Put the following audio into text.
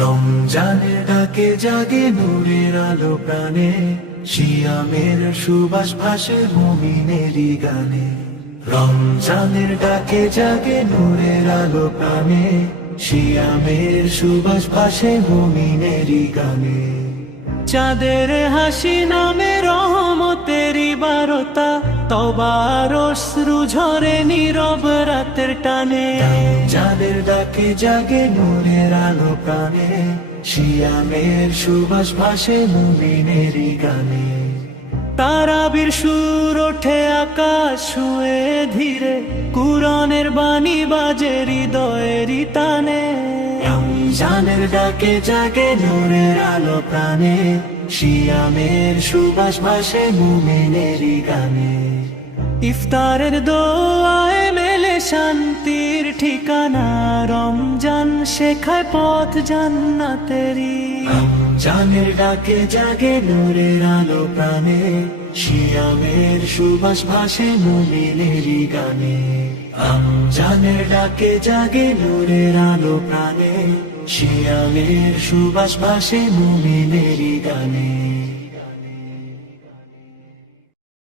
রমজানের ডাকে জাগে নূরের আলো প্রাণে, সিয়ামের সুবাস ভাসে মুমিনেরই গানে। রমজানের ডাকে জাগে নূরের আলো প্রাণে, সিয়ামের সুবাস ভাসে মুমিনেরই গানে। চাঁদের হাসি নামে রহমতেরই বারতা, তবার অশ্রু ঝরে নীরব রাতের টানে। চাঁদের ডাকে জাগে নূরের আলো প্রাণে, সিয়ামের সুবাস ভাসে মুমিনেরই গানে। তারাবির সুর ওঠে আকাশ ছুঁয়ে ধীরে, কুরআনের বাণী বাজে হৃদয়েরই তানে। রমজানের ডাকে জাগে নূরের আলো প্রাণে, সিয়ামের সুবাস ভাসে মুমিনেরই গানে। ইফতারের দোয়ায় মেলে শান্তির ঠিকানা, রমজান শেখায় পথ জান্নাতেরই। রমজানের ডাকে জাগে নূরের আলো প্রাণে, সিয়ামের সুবাস ভাসে মুমিনেরই গানে। রমজানের ডাকে জাগে নূরের আলো প্রাণে, সিয়ামের সুবাস ভাসে মুমিনেরই গানে।